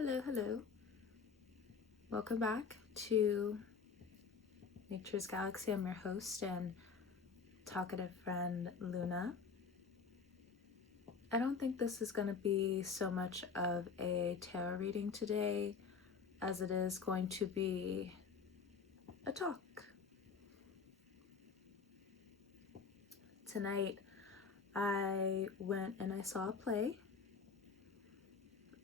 Hello, hello. Welcome back to Nature's Galaxy. I'm your host and talkative friend, Luna. I don't think this is going to be so much of a tarot reading today as it is going to be a talk. Tonight, I went and I saw a play.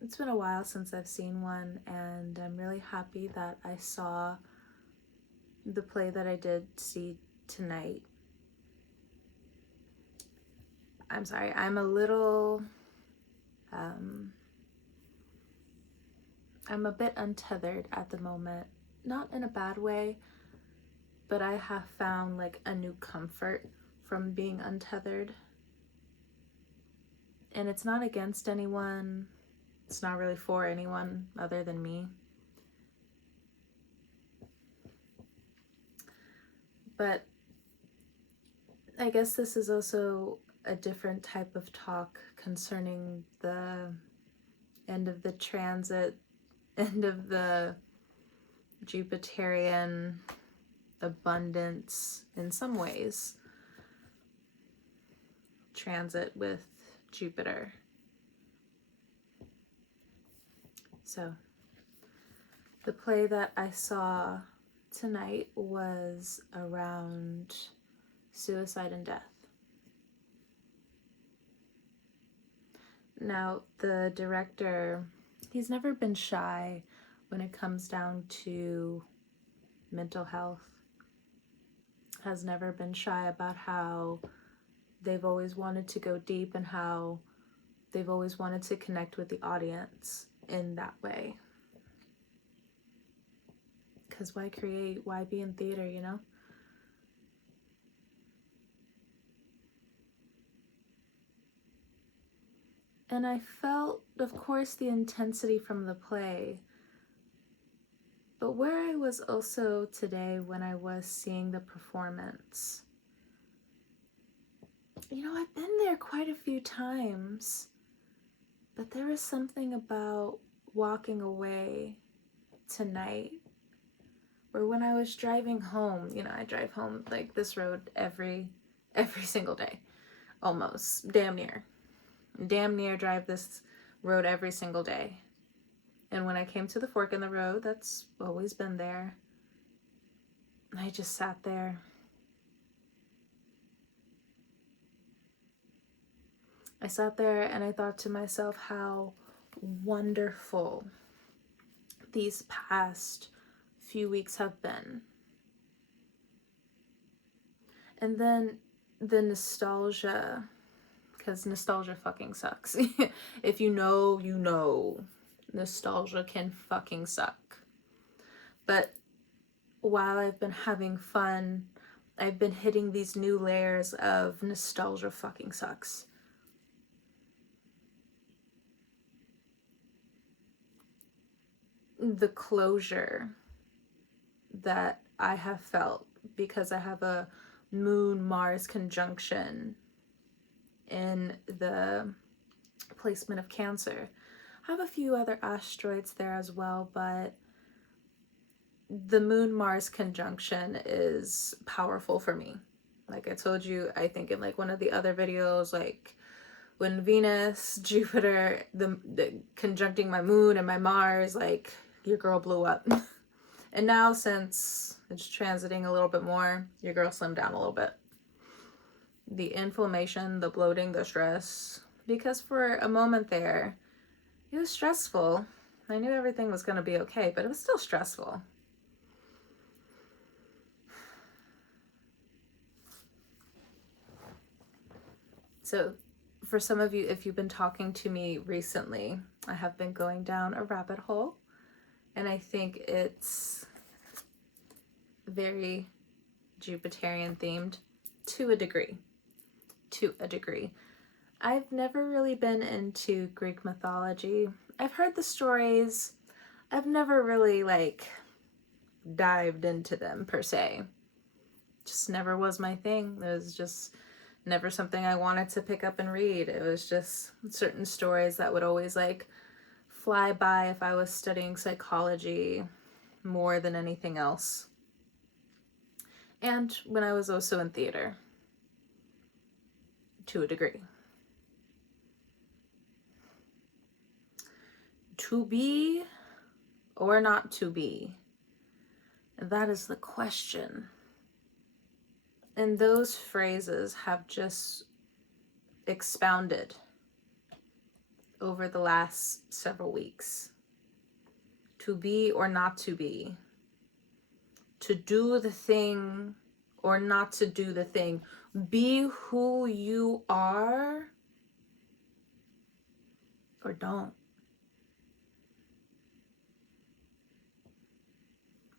It's been a while since I've seen one, and I'm really happy that I saw the play that I did see tonight. I'm sorry, I'm a little, I'm a bit untethered at the moment. Not in a bad way, but I have found like a new comfort from being untethered. And it's not against anyone. It's not really for anyone other than me. But I guess this is also a different type of talk concerning the end of the transit, end of the Jupiterian abundance in some ways transit with Jupiter. So the play that I saw tonight was around suicide and death. Now, the director, he's never been shy when it comes down to mental health. Has never been shy about how they've always wanted to go deep and how they've always wanted to connect with the audience in that way. Because why create? Why be in theater, you know? And I felt, of course, the intensity from the play. But where I was also today when I was seeing the performance, you know, I've been there quite a few times, but there was something about walking away tonight where when I was driving home, you know, I drive home like this road every single day, almost, damn near drive this road every single day. And when I came to the fork in the road, that's always been there. I just sat there. I sat there and I thought to myself how wonderful these past few weeks have been. And then the nostalgia, because nostalgia fucking sucks. If you know, you know. Nostalgia can fucking suck. But while I've been having fun, I've been hitting these new layers of nostalgia fucking sucks. The closure that I have felt because I have a Moon-Mars conjunction in the placement of Cancer. I have a few other asteroids there as well, but the Moon-Mars conjunction is powerful for me. Like I told you, I think in like one of the other videos, like when Venus, Jupiter, the conjuncting my moon and my Mars, like your girl blew up. And now since it's transiting a little bit more, your girl slimmed down a little bit. The inflammation, the bloating, the stress, because for a moment there, it was stressful. I knew everything was going to be okay, but it was still stressful. So for some of you, if you've been talking to me recently, I have been going down a rabbit hole, and I think it's very Jupiterian themed to a degree. I've never really been into Greek mythology. I've heard the stories. I've never really like dived into them per se. Just never was my thing. It was just never something I wanted to pick up and read. It was just certain stories that would always like fly by if I was studying psychology more than anything else. And when I was also in theater, to a degree. To be or not to be? That is the question. And those phrases have just expounded over the last several weeks. To be or not to be. To do the thing or not to do the thing. Be who you are or don't.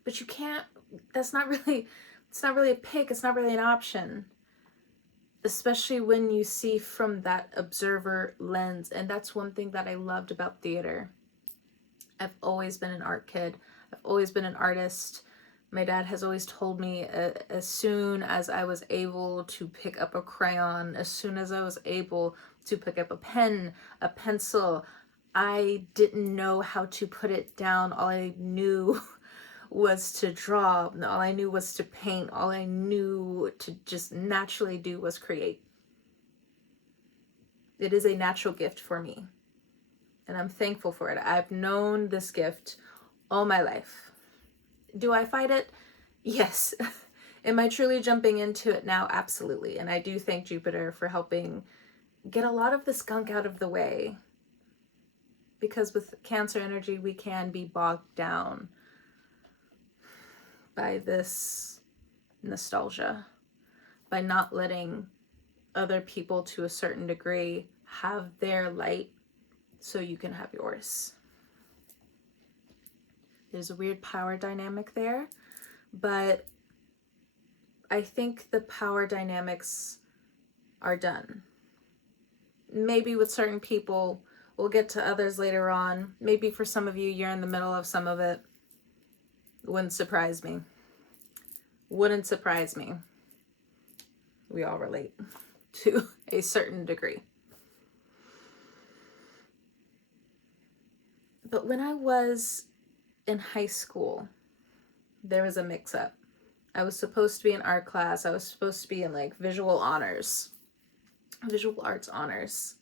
But you can't, it's not really a pick, it's not really an option. Especially when you see from that observer lens. And that's one thing that I loved about theater. I've always been an art kid. I've always been an artist. My dad has always told me as soon as I was able to pick up a crayon, as soon as I was able to pick up a pen, a pencil, I didn't know how to put it down. All I knew was to draw. All I knew was to paint. All I knew to just naturally do was create. It is a natural gift for me. And I'm thankful for it. I've known this gift all my life. Do I fight it? Yes. Am I truly jumping into it now? Absolutely. And I do thank Jupiter for helping get a lot of the skunk out of the way. Because with Cancer energy, we can be bogged down by this nostalgia, by not letting other people to a certain degree have their light so you can have yours. There's a weird power dynamic there, but I think the power dynamics are done. Maybe with certain people, we'll get to others later on. Maybe for some of you, you're in the middle of some of it. Wouldn't surprise me. Wouldn't surprise me. We all relate to a certain degree. But when I was in high school, there was a mix-up. I was supposed to be in art class. I was supposed to be in like visual arts honors.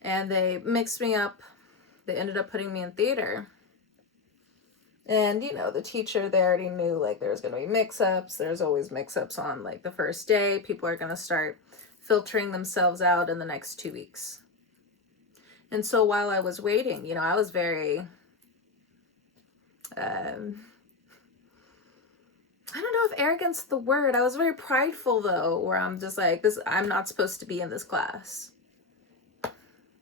And they mixed me up. They ended up putting me in theater. And, you know, the teacher, they already knew, like, there was going to be mix-ups. There's always mix-ups on, like, the first day. People are going to start filtering themselves out in the next 2 weeks. And so while I was waiting, you know, I was very, I don't know if arrogance is the word. I was very prideful, though, where I'm just like, I'm not supposed to be in this class.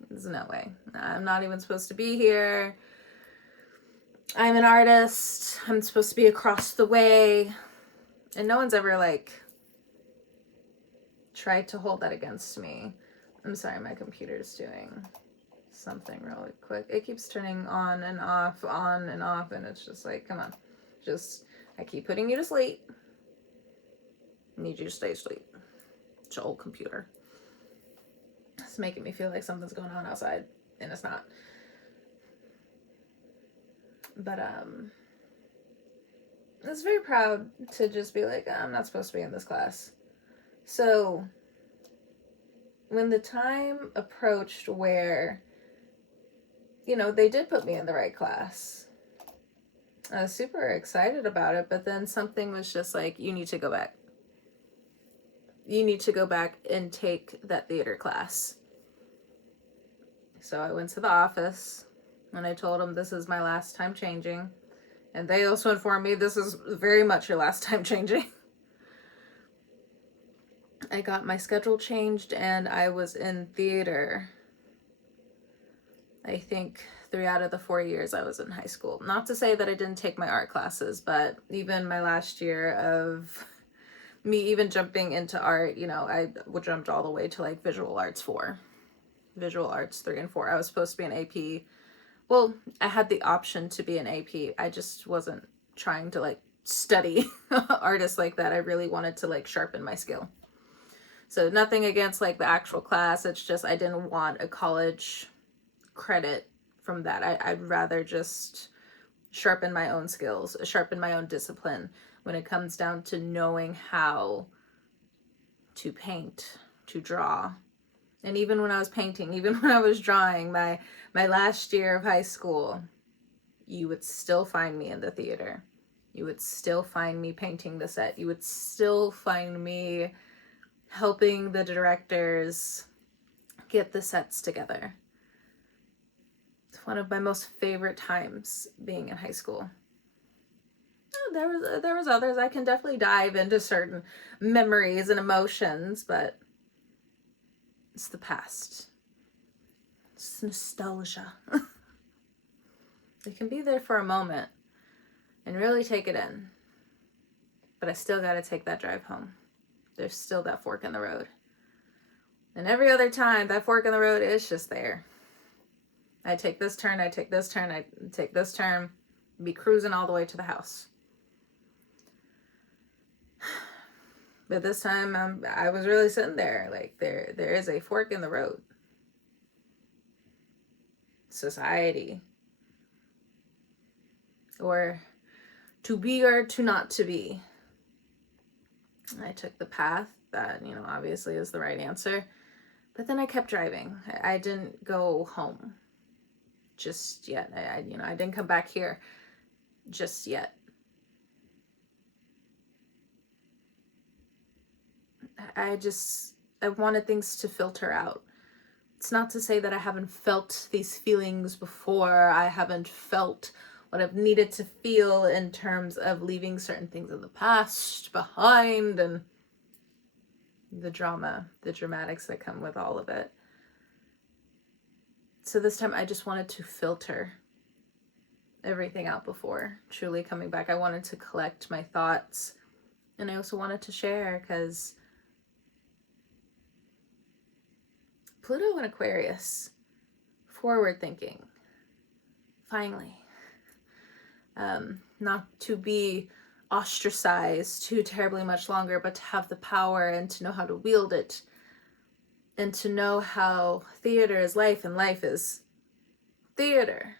There's no way. I'm not even supposed to be here. I'm an artist. I'm supposed to be across the way. And no one's ever, like, tried to hold that against me. I'm sorry, my computer's doing something really quick. It keeps turning on and off, and it's just like, come on. I keep putting you to sleep. I need you to stay asleep. It's an old computer. It's making me feel like something's going on outside, and it's not. But I was very proud to just be like, I'm not supposed to be in this class. So when the time approached where, you know, they did put me in the right class, I was super excited about it, but then something was just like, you need to go back. You need to go back and take that theater class. So I went to the office and I told them this is my last time changing. And they also informed me this is very much your last time changing. I got my schedule changed and I was in theater, I think 3 out of the 4 years I was in high school. Not to say that I didn't take my art classes, but even my last year of me even jumping into art, you know, I jumped all the way to like visual arts 4. Visual arts 3 and 4. I was supposed to be an AP. Well, I had the option to be an AP. I just wasn't trying to like study artists like that. I really wanted to like sharpen my skill. So nothing against like the actual class. It's just I didn't want a college credit from that. I'd rather just sharpen my own skills, sharpen my own discipline when it comes down to knowing how to paint, to draw. And even when I was painting, even when I was drawing, my last year of high school, you would still find me in the theater. You would still find me painting the set. You would still find me helping the directors get the sets together. It's one of my most favorite times being in high school. There was others. I can definitely dive into certain memories and emotions, but it's the past. It's nostalgia. It can be there for a moment and really take it in. But I still got to take that drive home. There's still that fork in the road. And every other time, that fork in the road is just there. I take this turn, I take this turn, I take this turn, be cruising all the way to the house. But this time, I was really sitting there. Like, there is a fork in the road. Society. Or to be or to not to be. I took the path that, obviously is the right answer. But then I kept driving. I didn't go home just yet. I didn't come back here just yet. I wanted things to filter out. It's not to say that I haven't felt these feelings before. I haven't felt what I've needed to feel in terms of leaving certain things in the past behind and the drama, the dramatics that come with all of it. So this time I just wanted to filter everything out before truly coming back. I wanted to collect my thoughts, and I also wanted to share because Pluto in Aquarius, forward thinking, finally. Not to be ostracized too terribly much longer, but to have the power and to know how to wield it, and to know how theater is life and life is theater.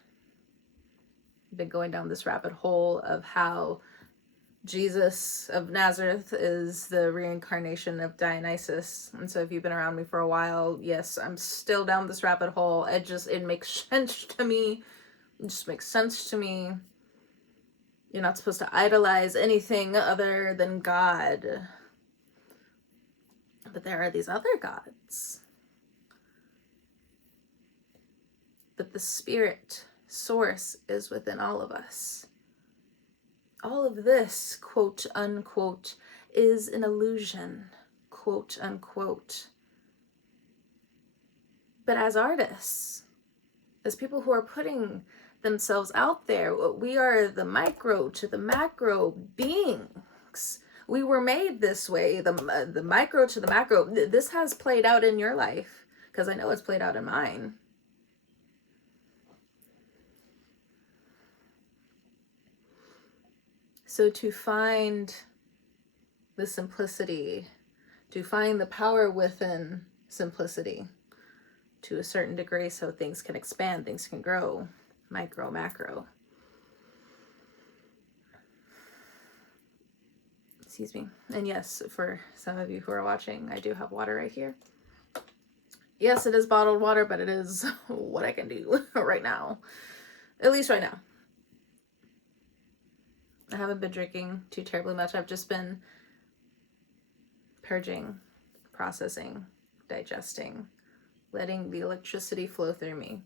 I've been going down this rabbit hole of how Jesus of Nazareth is the reincarnation of Dionysus. And so if you've been around me for a while, yes, I'm still down this rabbit hole. It makes sense to me. It just makes sense to me. You're not supposed to idolize anything other than God. But there are these other gods. But the spirit source is within all of us. All of this, quote unquote, is an illusion, quote unquote. But as artists, as people who are putting themselves out there, we are the micro to the macro beings. We were made this way, the micro to the macro. This has played out in your life, because I know it's played out in mine. So to find the simplicity, to find the power within simplicity to a certain degree so things can expand, things can grow, micro, macro. Excuse me. And yes, for some of you who are watching, I do have water right here. Yes, it is bottled water, but it is what I can do right now. At least right now. I haven't been drinking too terribly much. I've just been purging, processing, digesting, letting the electricity flow through me.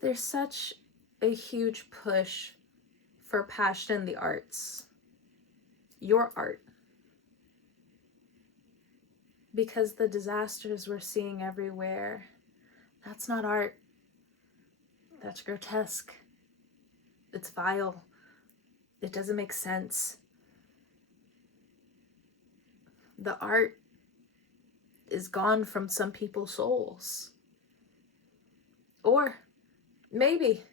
There's such a huge push for passion in the arts. Your art. Because the disasters we're seeing everywhere, that's not art. That's grotesque. It's vile. It doesn't make sense. The art is gone from some people's souls. Or maybe,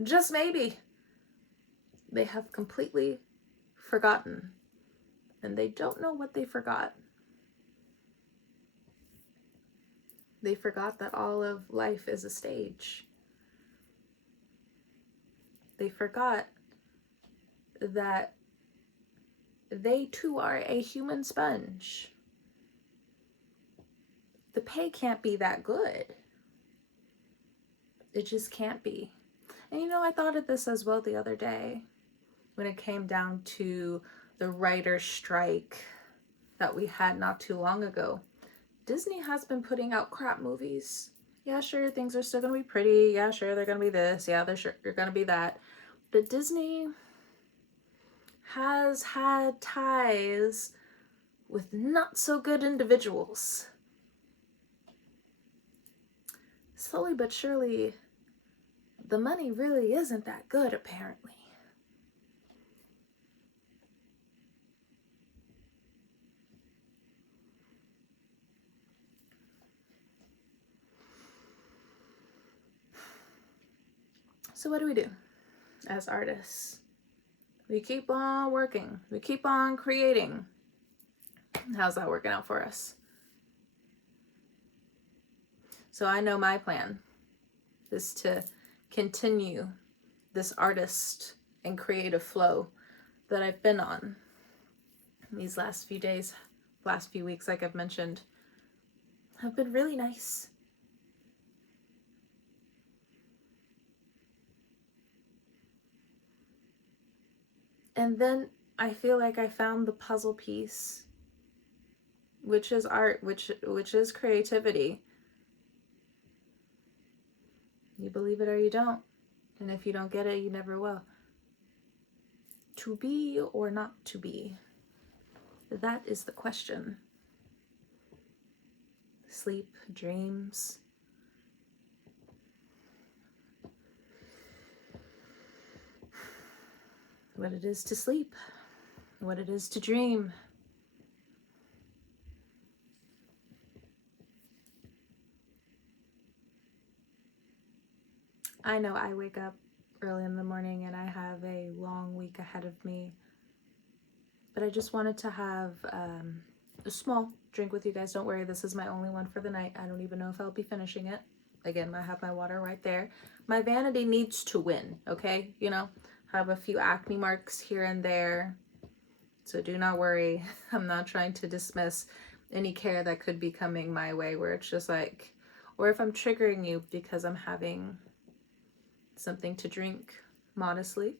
just maybe, they have completely forgotten and they don't know what they forgot. They forgot that all of life is a stage. They forgot that they too are a human sponge. The pay can't be that good. It just can't be. And I thought of this as well the other day when it came down to the writer's strike that we had not too long ago. Disney has been putting out crap movies. Yeah, sure, things are still going to be pretty. Yeah, sure, they're going to be this. Yeah, they're going to be that. But Disney has had ties with not so good individuals. Slowly but surely, the money really isn't that good, apparently. So what do we do as artists? We keep on working. We keep on creating. How's that working out for us? So I know my plan is to continue this artist and creative flow that I've been on these last few days, last few weeks, like I've mentioned, have been really nice. And then I feel like I found the puzzle piece, which is art, which is creativity. You believe it or you don't. And if you don't get it, you never will. To be or not to be? That is the question. Sleep, dreams. What it is to sleep. What it is to dream. I know I wake up early in the morning and I have a long week ahead of me. But I just wanted to have a small drink with you guys. Don't worry, this is my only one for the night. I don't even know if I'll be finishing it. Again, I have my water right there. My vanity needs to win, okay? I have a few acne marks here and there. So do not worry. I'm not trying to dismiss any care that could be coming my way where it's just like, or if I'm triggering you because I'm having something to drink modestly,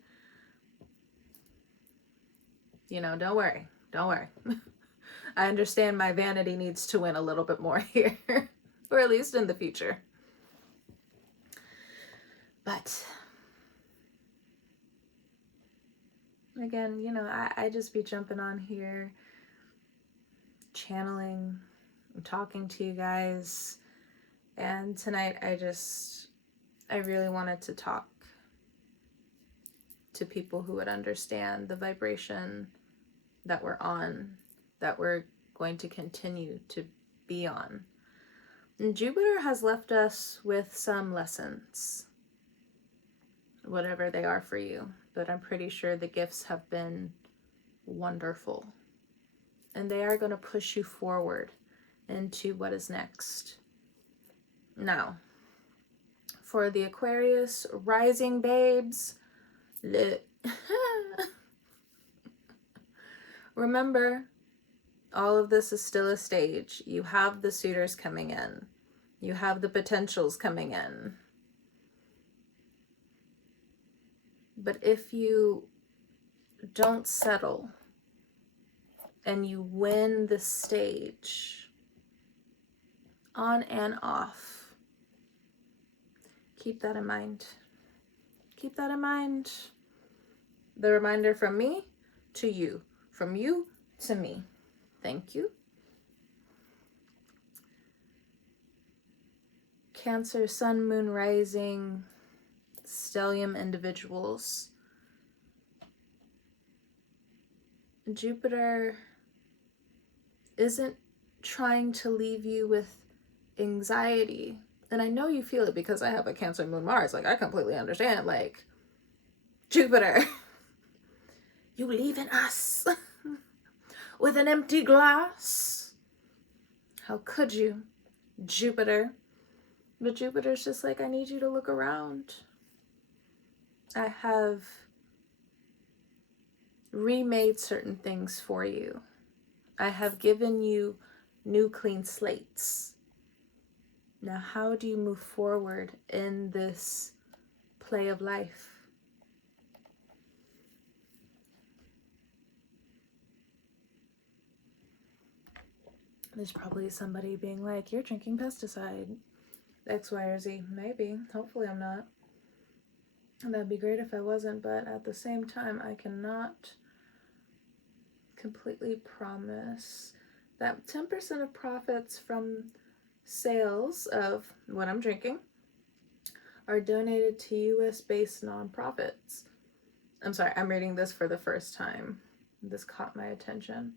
don't worry. Don't worry. I understand my vanity needs to win a little bit more here, or at least in the future. But again, I just be jumping on here, channeling, talking to you guys. And tonight I really wanted to talk to people who would understand the vibration that we're on, that we're going to continue to be on. And Jupiter has left us with some lessons, whatever they are for you, but I'm pretty sure the gifts have been wonderful. And they are going to push you forward into what is next. Now, for the Aquarius rising babes, remember, all of this is still a stage. You have the suitors coming in. You have the potentials coming in. But if you don't settle and you win the stage on and off, keep that in mind. Keep that in mind. The reminder from me to you, from you to me. Thank you. Cancer, Sun, Moon, Rising, Stellium individuals. Jupiter isn't trying to leave you with anxiety. And I know you feel it because I have a Cancer, Moon, Mars. I completely understand. Jupiter, you leaving us with an empty glass? How could you? Jupiter. But Jupiter's just like, I need you to look around. I have remade certain things for you. I have given you new clean slates. Now, how do you move forward in this play of life? There's probably somebody being like, you're drinking pesticide, X, Y, or Z. Maybe. Hopefully I'm not. That'd be great if I wasn't, but at the same time, I cannot completely promise that 10% of profits from sales of what I'm drinking are donated to US-based nonprofits. I'm sorry, I'm reading this for the first time. This caught my attention.